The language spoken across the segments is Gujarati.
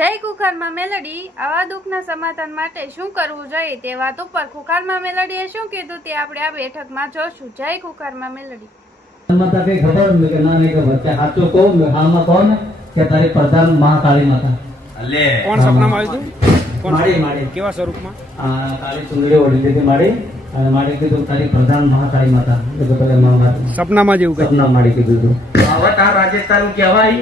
જય ખુખારમાં મેલડી આવા દુઃખના સમાધાન માટે શું કરવું જોઈએ તે વાત ઉપર ખુખારમાં મેલડીએ શું કીધું તે આપણે આ બેઠકમાં જોશું. જય ખુખારમાં મેલડી. માતા કઈ ખબર કે ના નહીં ખબર કે સાચું કહું હાલમાં કહો ને કે તારી પ્રધાન મહાકાળી માતા. લે કોણ સપનામાં આવ્યું હતું? માડી કેવા સ્વરૂપમાં? કાળી સુંદરી ઓઢી દીધી માડી અને માડી કીધું તારી પ્રધાન મહાકાળી માતા. એટલે પેલા મહાકાળી સપનામાં જેવું કઈ સપના માડી કીધું હતું. હવે તાર રાજસ્થાન કહેવાય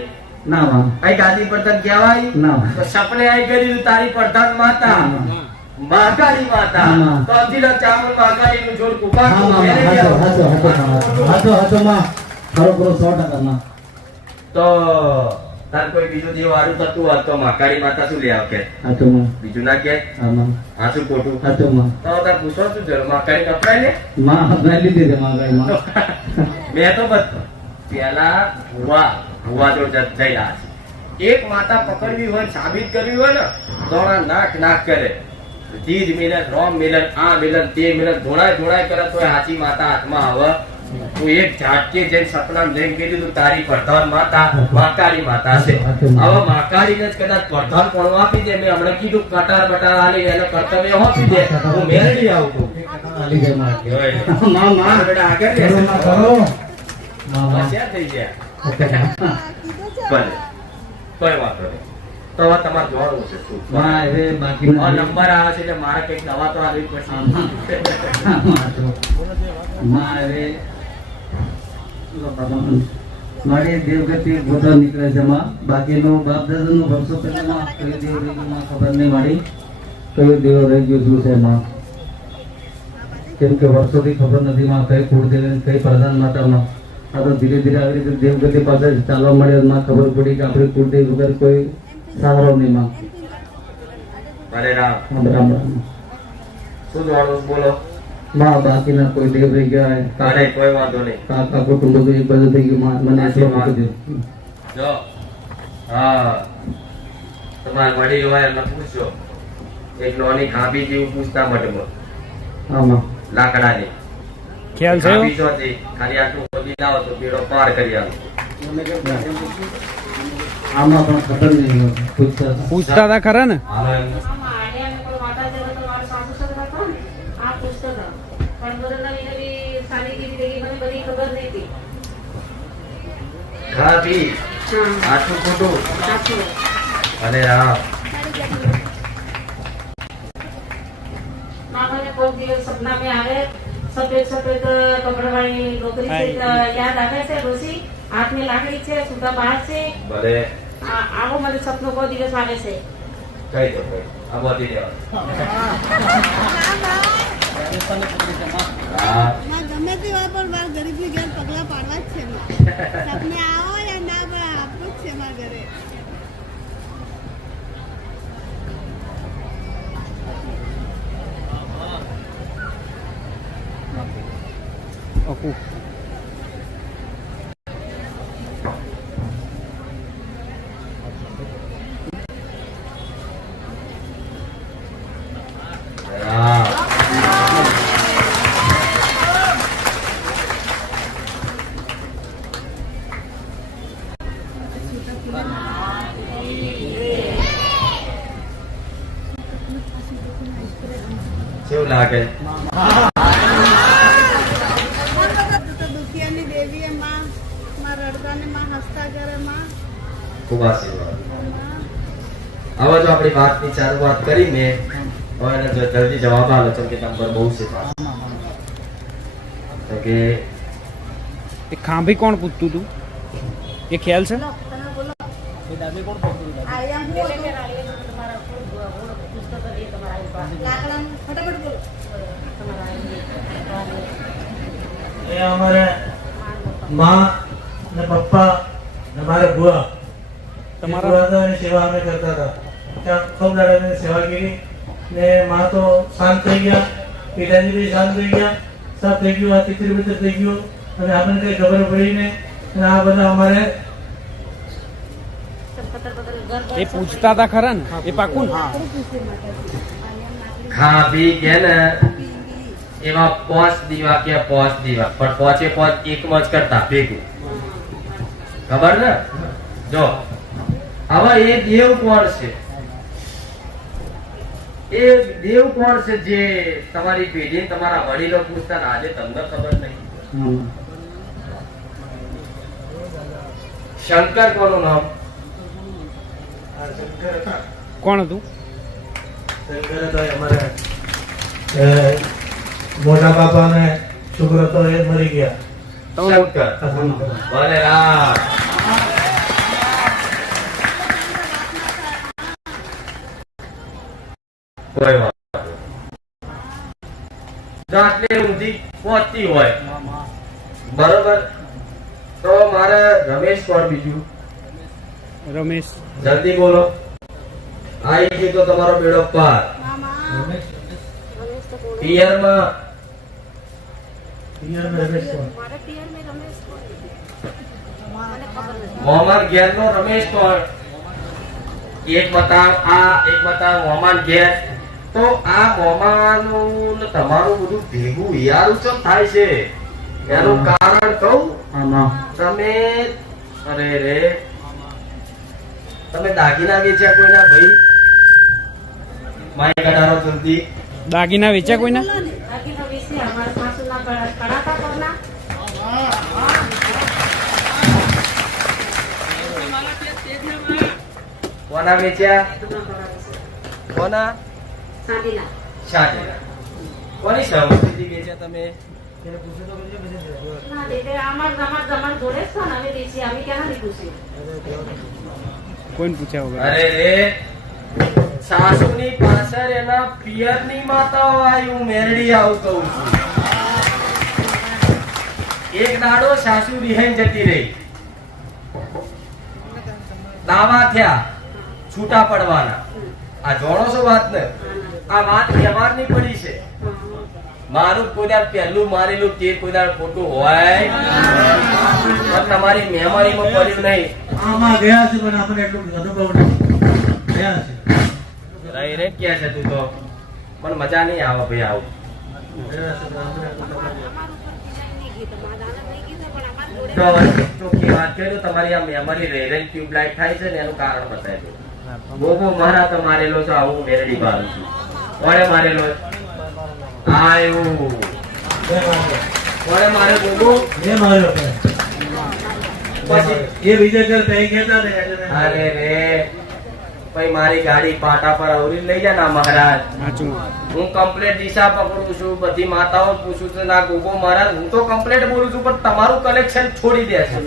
ના માં આઈ ગાદી પ્રધાન કહેવાય ના તો સપને આઈ ગયું તારી પ્રધાન માતા મહાકાળી માતા હા. તો અધીરા ચામલ મહાકાળી નું જોડ કુપાર હા માં હાચો માં ખરો ખરો 100% માં. તો તાર કોઈ બીજું દેવ વાળું થતું હોત તો મહાકાળી માતા શું લે આવ કે હાચો માં બીજું ના કે હા માં હાચું ખોટું હાચો માં તો તાર પૂછો શું જરૂર મહાકાળી કપડાય ને માં હબરાઈ લીધી છે મહાકાળી માં. મેં તો બધું પેલા ભુવા જો જઈ રહ્યા છે. એક માતા પકડવી હોય સાબિત કરવી હોય ને દોડા નાક કરે ધીજ મિલન રોમ મિલન આ મિલન તે મિલન ધોળાય કરે તો હાચી માતા હાથમાં આવે. તું એક ઝાટકે જઈને સપનામાં જઈને કીધું તું તારી પ્રધાન માતા મહાકાળી માતા છે. હવે મહાકાળીને જ કદાચ પ્રધાન પણ આપી દે. મેં હમણાં કીધું કટાર બટાર આલી એને કર્તવ્ય આપી દે હું મેળવી આવું આલી જાય માં. માં બેટા આગળ કરો લે. માં કરો માં હોશિયાર થઈ ગયા. ભલે કોઈ વાંધો નહીં. તો હવે તમારે જોવાનું છે શું માં હવે બાકી આ નંબર આવે છે એટલે મારે કઈક દવા તો આવી પડશે. મારી દેવગતિ ગોતા નીકળે છે માં. બાકીનું બાપ દાદાનું વર્ષો પહેલા કયું દેવ રહી ગયું માં ખબર નહીં મારી. કયું દેવ રહી ગયું શું છે માં કેમ કે વર્ષોથી ખબર નથી માં કઈ કુળદેવ કઈ પ્રધાન માતામાં. આ તો ધીરે ધીરે આવી રીતે દેવગતિ પાસે ચાલવા મળે માં ખબર પડી કે આપણી કુળદેવ વગર કોઈ સારો નહીં માં. ભલે રામ બરાબર શું જોવાનું બોલો. માં બાકીના કોઈ દેવ રહી ગયા તારે કોઈ વાંધો નહીં. કાકા કુટુંબ બધું એક બાજુ થઈ ગયું માં. મને એટલો મૂકી દો. જો હા તમારે વડીલ હોય એટલે પૂછજો. એક નોની ખાંભી જેવું પૂછતા મઢમાં આમાં લાકડાની ખ્યાલ છે ખાંભી જો હતી ખાલી આટલું ખોદી લાવો તો બેડો પાર કરી આવે. આમાં પણ ખબર નહીં હોતી. પૂછતા હતા ખરા ને? હાલો એમ. ખાંભી આટલું ખોટું અને હા सपना में आवे सफेद सफेद कपड़ा वाली नौकरी से याद आवे છે ડોસી હાથ में લાકડી છે સુતા બહાર છે ભલે આવો મને સપનો કોઈ દિવસ આવે છે કઈ દો કઈ આ બધી દેવા. હા ગમે તે હોય પણ મારા ગરીબની ઘેર પગલા પાડવા જ છે સપને આવો યા ના પણ આપવું જ છે મારા ઘરે. ઓકુ હા કેવું લાગે? દુખિયાની દેવીએ માં રડતાને માં હસતા કરે માં. ખૂબ આશીર્વાદ. હવે જો આપણી વાતની ચાલુ વાત કરી મેં હવે એને જલ્દી જવાબ આલો કેમ કે નંબર બહુ છે પાસ. તો કે એ ખાંભી કોણ પૂછતું તું? એ ખ્યાલ છે? એ અમારે માં ને પપ્પા ને મારે બુઆ તમારા ની સેવા અમે કરતા હતા. ત્યાં ખૂબ દાડાની સેવા કરી ને માં તો શાંત થઈ ગયા, પિતાજી બી શાંત થઈ ગયા, સબ થઈ ગયું, આ તિતરી બિતર થઈ ગયું અને આપણને કઈ ખબર પડી ને આ બધા અમારે એ પૂછતા હતા ખરા ને? એ પાકું ને? ખાંભી કે ને એમાં 5 દીવા કે 5 દીવા પણ પોચે એકમાં જ કરતા ભેગું. ખબર ને? જો હવે એ દેવ કોણ છે? એ દેવ કોણ છે જે તમારી પેઢી તમારા વડીલો પૂછતા ને આજે તમને ખબર નહીં? હમ. શંકર કોનું નામ? આ શંકર હતા. કોણ હતું? શંકર હતા અમારે મોટા બાપા ને છોકરો તો એ મરી ગયા. શંકર. ભલે રામ. કોઈ વાત નહીં. જો આટલી ઊંધી પહોંચતી હોય બરોબર, તો મારે રમેશ કોણ બીજું? રમેશ. જલ્દી બોલો. આવી ગયું તો તમારો બેડો પાર. મામા પિયરમાં પિયર ને રમેશ કોણ? મોહમ્મદ ઘેર નો રમેશ કોણ? એક બતાવ આ, એક બતાવ મોહમ્મદ ઘેર. તો આ મોહમ્મદનું ને તમારું બધું ભેગું યારું ચમ થાય છે? એનું કારણ કહું. આમાં તમે અરે રે તમે દાગીના વેચ્યા કોઈના ભાઈ? માય કડારો જલ્દી. દાગીના વેચ્યા કોઈના? બાકીનો વિશે અમારા સાસુના કડાતા પગના કોના વેચ્યા? કોના? સાંડીના શાદીના. કોની સહમતીથી વેચ્યા તમે? ના દીકરે અમાર જોડે જ છો ને અમે દેશી અમે ક્યાં નથી પૂછ્યું. કોઈને પૂછ્યા વગર. અરે રે સાસુની પાછળ એના પિયરની માતાઓ આવી, હું મેરડી આવું કહું છું. એક દાડો સાસુ રિહાઈ જતી રહી, દાવા થયા છૂટા પડવાના. આ જોણો છો વાત ને? આ વાત વ્યવહારની પડી છે. મારું કોઈ દાડ પહેલું મારેલું તે કોઈ દાડ ખોટું હોય પણ તમારી મેમરીમાં પડ્યું નહીં. આમાં ગયા છે પણ આપણે એટલું અનુભવ નથી. ગયા છે. રહી રે ક્યાં છે તું તો? પણ મજા નહીં આવે ભાઈ આવું. ગયા છે પણ આપણે તો ચોખ્ખી વાત કરી તો તમારી આ મેમરી રહી રહી ટ્યુબલાઇટ થાય છે ને એનું કારણ બતાવી દો. બોબો મારા તો મારેલો છે, આવું મેરડી બારું છું. કોણે મારેલો? હા એવું કોણે મારે બોબો? એ માર્યો છે. પછી એ બીજા ઘર ત્યાં ગયા હતા ને એટલે અરે રે ભાઈ મારી ગાડી પાટા પર અવરી લઈ જા ના મહારાજ. સાચું. હું કમ્પ્લેટ દિશા પકડું છું, બધી માતાઓ પૂછું છું ના ગોગો મહારાજ હું તો કમ્પ્લેટ બોલું છું પણ તમારું કલેક્શન છોડી દે છે.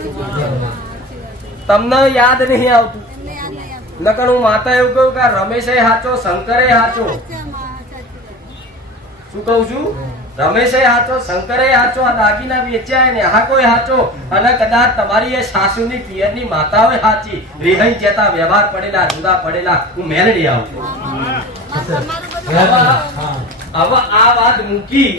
તમને યાદ નહીં આવતું. એમને યાદ નહીં આવતું. નકર હું માતા એવું કહું કે આ રમેશે હાચો, શંકરે હાચો. સાચા માં, સાચી વાત. શું કહું છું? રમેશે હાચો, શંકરે હાચો, આ દાગીના વેચ્યા ને હા કોઈ હાચો. અને કદાચ તમારી એ સાસુની પિયરની માતાઓ હાચી. રિહાઈ જતા વ્યવહાર પડેલા, જુદા પડેલા, હું મેલડી આવું. તમારું બધું હા. હવે આ વાત મૂકી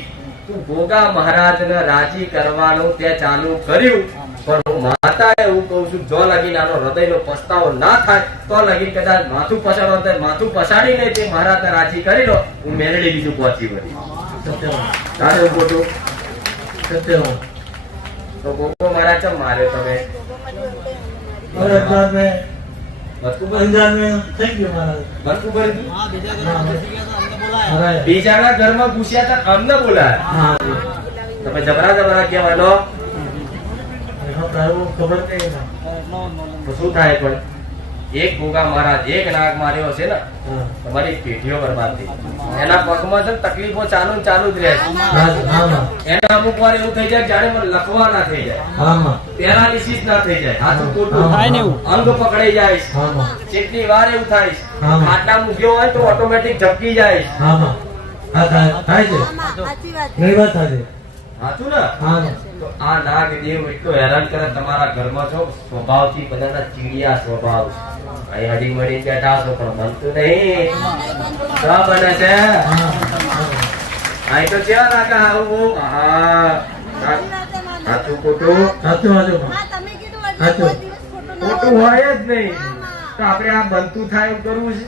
તું ભોગા મહારાજને રાજી કરવાનું તે ચાલુ કર્યું. પણ હું માતા એવું કહું છું જો લગીન આનો હૃદયનો પસ્તાવો ના થાય તો લગીન કદાચ માથું પછાડો તો માથું પછાડીને તે મહારાજને રાજી કરી લો. હું મેરડી બીજું પહોંચી વળી. સત્યવાન. તારે ખોટું સત્યવાન. તો ગોગો મહારાજ ચમ માર્યો તમે? और एक बार में બચકું अंजान में थैंक यू महाराज. ભર્યું? हाँ. બીજાના ઘરમાં ઘૂસ્યા હતા અમને બોલાયા. हाँ. તમે જબરા જબરા કહેવાય લો. यहाँ प्रभु खबर नहीं है. તો શું થાય? પણ એક ગોગા મહારાજ એક નાગ માર્યો છે ને हाँ. તમારી પેઢીઓ બરબાદ થઈ. એના પગમાં છે ને તકલીફો ચાલુ ને ચાલુ જ રહે છે. हाँ. એને અમુક વાર એવું થઈ જાય જાણે મને લખવા ના થઈ જાય, हाँ. પેરાલિસિસ ના થઈ જાય, હાથું ખોટું થાય ને એવું. અંગ પકડાઈ જાય છે. हाँ. કેટલી વાર એવું થાય છે. હા. આટલા મૂક્યો હોય તો ઓટોમેટિક ઝબકી જાય છે. हाँ. हाँ. થાય છે. આમાં સાચી વાત. નહીં વાત થાય છે. સાચું ને? हाँ. તો આ નાગ દેવ એટલો હેરાન કરે તમારા ઘરમાં છો. સ્વભાવથી બધાના ચીડિયા સ્વભાવ છે. અહીં હળી મળી બેઠા છો પણ બનતું નહીં. શું બને છે? हाँ. અહીં તો કેવા નાગા આવું? હા સાચું ખોટું સાચું સાચું. હા તમે કીધું એટલે સાચું. કોઈ દિવસ ખોટું ના ખોટું હોય જ નહીં. આમાં. તો આપણે આ બનતું થાય એવું કરવું છે?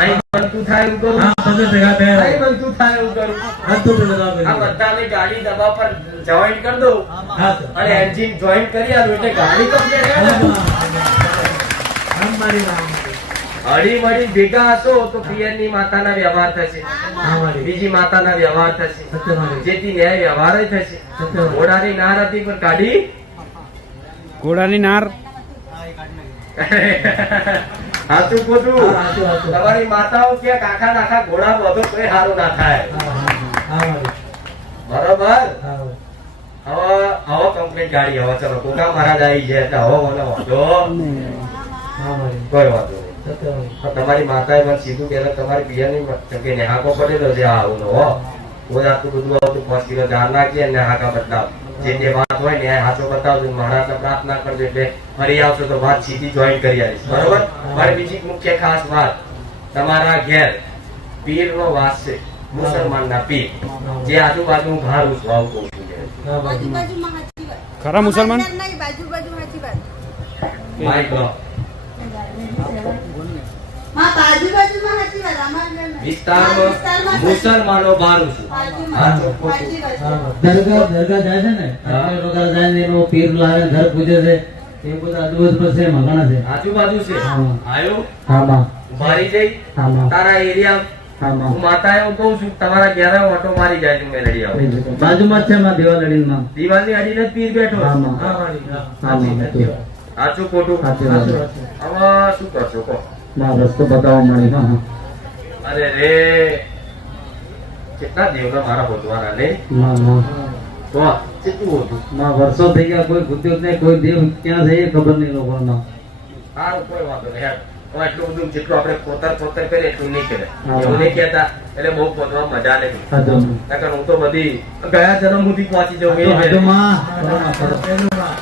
અહીં બનતું થાય એવું કરવું? हाँ. पता भેગા અહીં થયા. બનતું થાય એવું કરવું? હાથું ભેગા આ થયા. બધાને ગાડી દબા પર જોઈન્ટ કરી દો હા. અને એન્જિન જોઈન્ટ કરી આલું એટલે ગાડી કમ્પ્લીટ હા. આમ મારી નામ. હળી મળી ભેગા હશો તો પિયરની માતાના વ્યવહાર થશે, હા મારી બીજી માતાના વ્યવહાર થશે, સત્ય મારી જેથી ન્યાય વ્યવહાર થશે. ઘોડાની નાર હતી પણ કાઢી ઘોડાની નાર હાચું ખોટું? હા, હાચું, હાચું. તમારી માતાઓ કે આખા આખા ઘોડા બધો કોઈ સારું ના થાય. હા મારી બરોબર. હા હવે કમ્પ્લીટ ગાડી. હવે ચલો કોકા મહારાજ આવી છે એટલે હવે મને વાંધો હા મારી કોઈ વાંધો નહીં. સત્ય મારી પણ તમારી માતાએ મને સીધું પહેલા તમારી પિયરની ચકે નેહાકો પડેલો છે આવું નો હો. કોઈ આટલું બધું આવતું 5 કિલો દાળ નાખી અને નેહાકા બદલાવ. જે તે વાત હોય ને એ હાચો બતાવજો. મહારાજને પ્રાર્થના કરજો એટલે ફરી આવશો તો વાત સીધી જોઈન કરી આવીશ. બરોબર. મારી બીજી મુખ્ય ખાસ વાત, તમારા ઘેર પીર નો વાસ છે, મુસલમાન ના પીર જે આજુબાજુ હું ભારું છું આવું કહું છું. હા મારી બાજુમાં સાચી વાત. ખરા મુસલમાન અમારા નહીં, બાજુ સાચી વાત. માઇક લો. હા, બાજુમાં સાચી વાત. અમારા નહીં. વિસ્તારમાં મુસલમાનો ભારું છું. હા, ચોખ્ખું. સાચી વાત. હા મારી દરગાહ જાય છે ને, આટલે રોકા જાય ને એનો પીર લાવે, ઘર પૂજે છે, એ બધા આજુબાજુ છે, મકાના છે. આજુબાજુ છે. હા. આયો હા માં, મારી જઈ હા માં, તારા એરિયા હા માં. હું માતા એવું કહું છું તમારા ઘેરા ઓટો મારી જાય તું મેલડી આવો. બાજુમાં જ છે માં, દેવાલડીમાં. દિવાલની અડીને જ પીર બેઠો હા છે. માં, હા મારી હા હા માં, સાચી વાત. સાચું ખોટું? સાચી વાત. હવે શું કરશો કહો? માં રસ્તો બતાવવા મળી. હા હા. અરે રે કેટલા દેવના મારા ભગવાના ને માં માં, તો કેટલું હતું. માં વર્ષો થઈ ગયા, કોઈ ગુદ્યો નહીં, કોઈ દેવ ક્યાં છે એ ખબર નહીં લોકોને. સારું કોઈ વાંધો નહીં હેડ. હવે એટલું બધું જેટલું આપણે ખોતર કરીએ એટલું નહીં કરે. હા. એવું નહીં કહેતા એટલે બહુ ખોદવા મજા નહીં. સાચું. નકર હું તો બધી ગયા જન્મ સુધી પહોંચી જાઉં. સાચું માં. પહેલું માં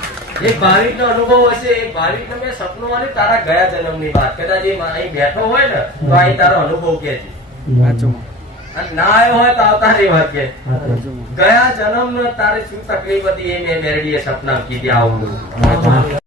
એક ભાવિક નો અનુભવ હશે. એક ભાવિક ને મેં સપનું વાળી તારા ગયા જન્મ ની વાત, કદાચ એ અહીં બેઠો હોય ને તો અહીં તારો અનુભવ કે છે. સાચું અને ના આવ્યો હોય તો આવતાની વાત કે સાચું. ગયા જન્મ તારે શું તકલીફ હતી એ મેં મેરડીએ સપના કીધી આવું. હા મારી